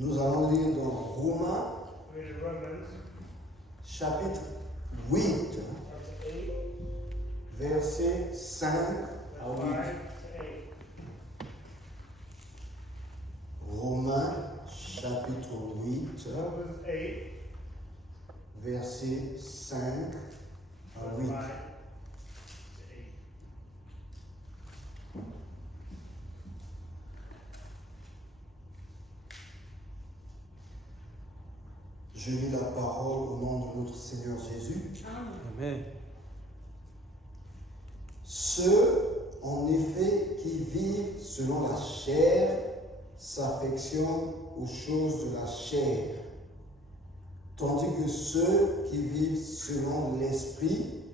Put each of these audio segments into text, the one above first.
Nous allons lire dans Romains, chapitre 8, versets 5 à 8. Romains, chapitre 8, versets 5 à 8. Je lis la parole au nom de notre Seigneur Jésus. Amen. Ceux, en effet, qui vivent selon la chair s'affectionnent aux choses de la chair, tandis que ceux qui vivent selon l'esprit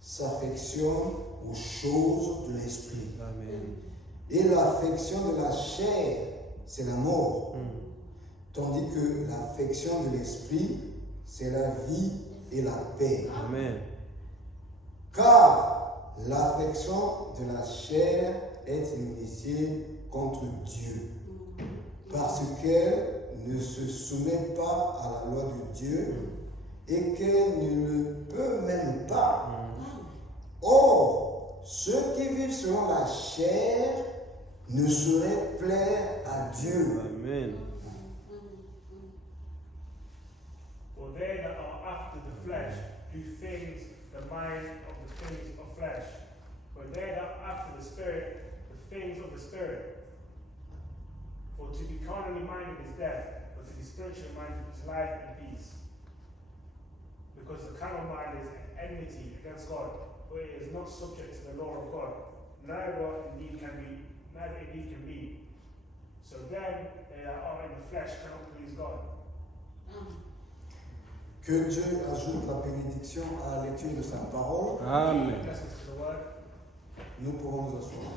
s'affectionnent aux choses de l'esprit. Amen. Et l'affection de la chair, c'est la mort. Tandis que l'affection de l'esprit, c'est la vie et la paix. Amen. Car l'affection de la chair est inimitié contre Dieu, parce qu'elle ne se soumet pas à la loi de Dieu et qu'elle ne le peut même pas. Or, ceux qui vivent selon la chair ne sauraient plaire à Dieu. Amen. For they that are after the flesh do things the mind of the things of flesh. But they that are after the Spirit, the things of the Spirit. For to be carnally minded is death, but to be spiritually minded is life and peace. Because the carnal mind is enmity against God, for it is not subject to the law of God, neither indeed can be. So then they that are in the flesh cannot please God. Que Dieu ajoute la bénédiction à la lecture de sa parole. Amen. Blessings to the word. Nous pourrons nous asseoir.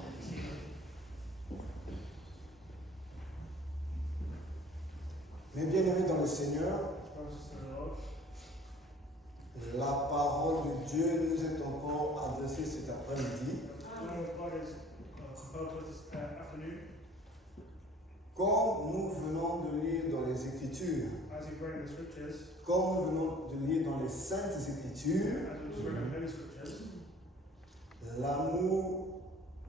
Mes bien-aimés dans le Seigneur, Brothers in the Lord, la parole de Dieu nous est encore adressée cet après-midi. the word of God is about us this afternoon. Comme nous venons de lire dans les Écritures, As we've read in the scriptures, comme nous venons de lire dans les Saintes Écritures, as we've read in the Holy Scriptures, l'amour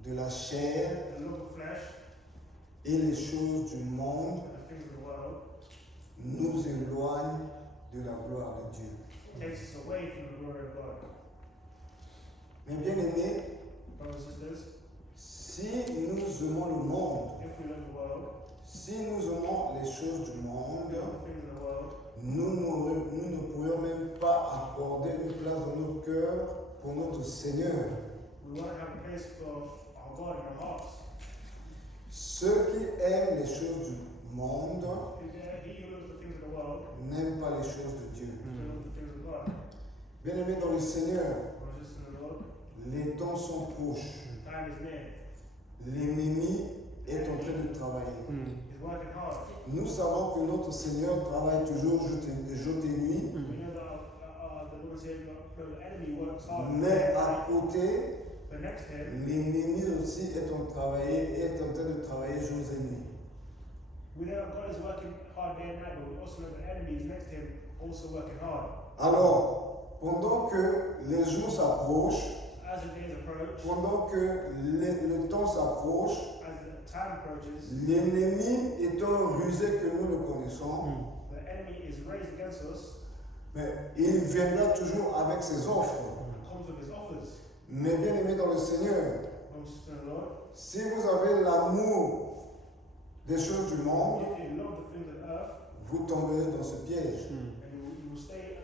de la chair the love of flesh et les choses du monde and the things of the world nous éloignent de la gloire de Dieu. takes us away from the glory of God. Mes bien-aimés, Brothers and sisters, si nous aimons le monde, if we love the world, si nous aimons les choses du monde, we love the things of the world, nous ne pourrions même pas accorder une place dans notre cœur pour notre Seigneur. we won't have a place for our God in our hearts. Ceux qui aiment les choses du monde He who loves the things of the world, n'aiment pas les choses de Dieu. he loves the things of God. Bien-aimés dans le Seigneur, Brothers and sisters in the Lord, les temps sont proches. time is near. L'ennemi est en train de travailler. He's working hard. Nous savons que notre Seigneur travaille toujours jour et nuit, We know that the Lord said the enemy works hard. mais à côté, But next to him, l'ennemi aussi est en train de travailler jour et nuit. we know that God is working hard day and night, but we also know the enemy is next to him, also working hard. Alors, pendant que les jours s'approchent, As the days approach, pendant que le temps s'approche, as the time approaches, l'ennemi étant rusé que nous le connaissons, the enemy is raised against us mais il viendra toujours avec ses offres. and comes with his offers. Mais bien aimés dans le Seigneur, Brothers and sisters in the Lord, si vous avez l'amour des choses du monde, if you love the things of earth, vous tomberez dans ce piège. and you will stay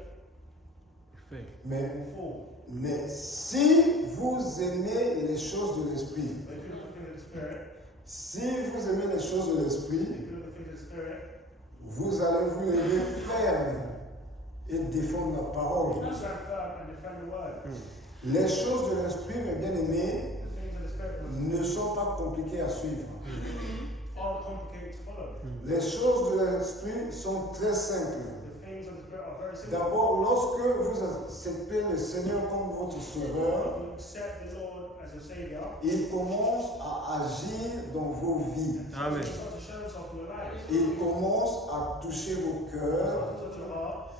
Mais, and fall. mais si vous aimez les choses de l'esprit, But if you love the things of the Spirit, si vous aimez les choses de l'esprit, if you love the things of the Spirit, vous allez vous lever ferme et défendre la parole. you stand firm and defend the word. Les choses de l'esprit, mes bien-aimés, The things of the Spirit ne sont pas compliquées à suivre. are complicated to follow. Les choses de l'esprit sont très simples. The things of the Spirit are very simple. D'abord, lorsque vous acceptez le Seigneur comme votre sauveur, If you accept the Lord as your Savior, il commence à agir dans vos vies. and Amen. He starts to show himself in your life. lives. Il commence à toucher vos cœurs Start to touch your heart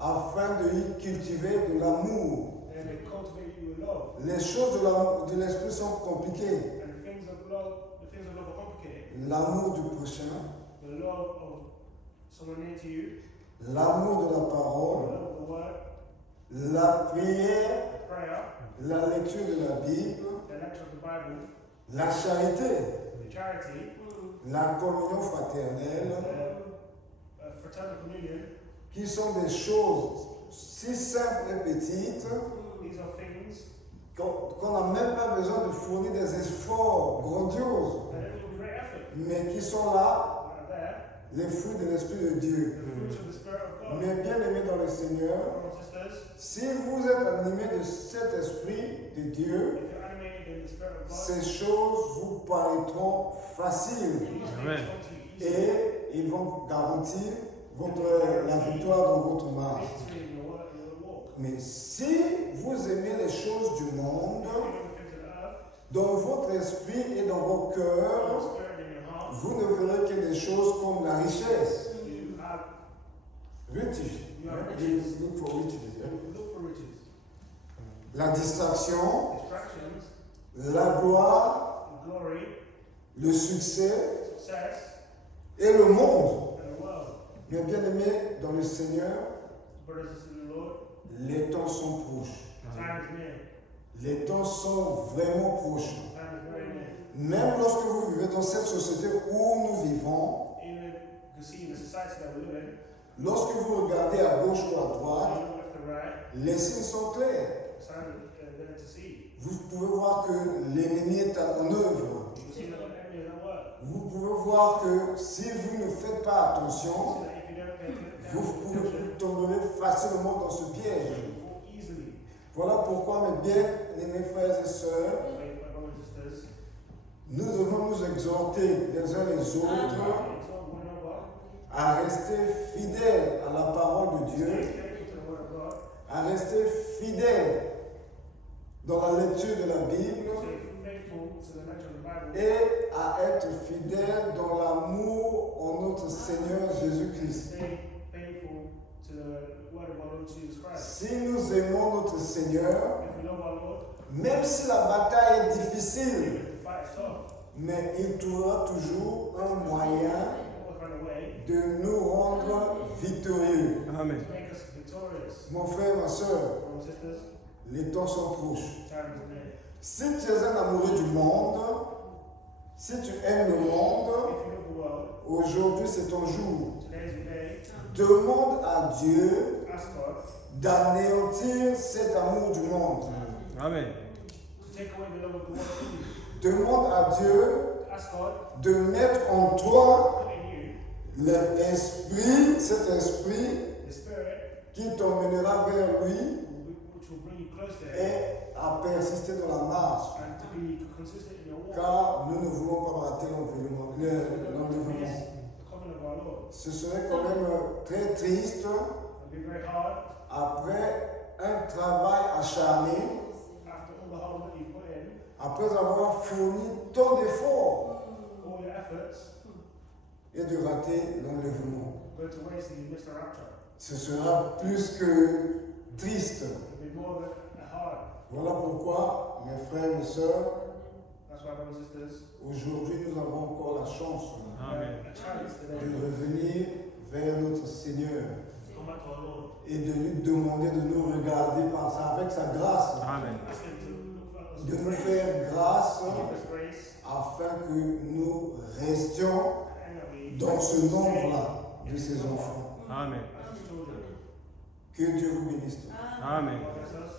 afin de y cultiver de l'amour. and they cultivate you with love. Les choses de l'esprit sont compliquées. And the things of love are complicated. L'amour du prochain, The love of someone near to you, l'amour de la the parole, love of the word, la prière, the prayer, la lecture de la Bible, the lecture of the Bible, la charité, the charity, la communion fraternelle, fraternal communion. qui sont des choses si simples et petites These are things qu'on n'a même pas besoin de fournir des efforts grandioses, that don't need great effort. mais qui sont là, Are there, les fruits de l'Esprit de Dieu. the fruits of the Spirit of God. Mais bien aimés dans le Seigneur, Brothers and sisters, si vous êtes animés de cet Esprit de Dieu, if you're animated in the Spirit of God, ces choses vous paraîtront faciles these things Amen. come to you easily. et ils vont garantir la victoire dans votre marche. Victory in your walk. Mais si vous aimez les choses du monde, If you know the things of the earth, dans votre esprit et dans vos your cœurs, spirit in your heart, vous ne verrez que des choses comme la richesse. you have Riches. You are Hein? riches. Look for riches. Hein? look for riches, La distraction, distractions, la gloire, glory, le succès success, et le monde. and the world. Mais bien aimés dans le Seigneur, Brothers and sisters in the Lord, les temps sont proches. time is near. Les temps sont vraiment proches. Time is very near. Même lorsque vous vivez dans cette société où nous vivons, Even you can see in the society that we live in, lorsque vous regardez à gauche ou à droite, you look left and right, les signes sont clairs. the signs are there to see. Vous pouvez voir que l'ennemi est en œuvre. You can see that the enemy is at work. Vous pouvez voir que si vous ne faites pas attention, You see that if you don't pay vous attention, tomberez facilement dans ce piège. you fall easily. Voilà pourquoi, mes bien-aimés frères et sœurs, My brothers and sisters, nous devons nous exhorter les uns les autres exhort one another, à rester fidèles à la parole de stay Dieu, faithful to the word of God, à rester fidèles dans la lecture de la Bible stay faithful to the lecture of the Bible, et à être fidèles dans l'amour en notre Seigneur Jésus-Christ. stay faithful to the word of our Lord Jesus Christ. Si nous aimons notre Seigneur, If we love our Lord, même si la bataille est even difficile, if the fight is tough, mais il trouvera toujours un moyen we'll find a way de nous rendre victorieux. Amen. to make us victorious. Mon frère, ma soeur, Brothers and sisters, les temps sont proches. time is near. Si tu es un amoureux du monde, si tu aimes le monde, If you love the world, aujourd'hui c'est ton jour. today's your day. Demande à Dieu Ask God d'anéantir cet amour du monde. Amen. to take away the love of the world in you. Demande à Dieu Ask God de mettre en toi to put in you l'esprit, cet esprit the Spirit qui t'emmènera vers lui which will bring you close to Him et à persister dans la marche. and to be consistent in your walk. Car nous ne voulons pas rater l'enlèvement. We don't miss the coming of our Lord. Ce serait quand même très triste It'll be very hard après un travail acharné, after all the hard work you've put in, après avoir fourni tant d'efforts all your efforts, et de rater l'enlèvement. go to waste and you miss the rapture. Ce sera plus que triste. It'll be more than hard. Voilà pourquoi, mes frères et mes sœurs, That's why, brothers and sisters, aujourd'hui nous avons encore la chance Amen. a chance today de revenir vers notre Seigneur to come back to our Lord. et de lui demander de nous regarder par ça, avec sa grâce, Amen. Ask Him to look for us de with nous grace, faire grâce give us grace, afin que nous restions and that we dans ce stay nombre-là de ses enfants. Amen. as His children. Que Dieu vous bénisse. Amen. God bless us.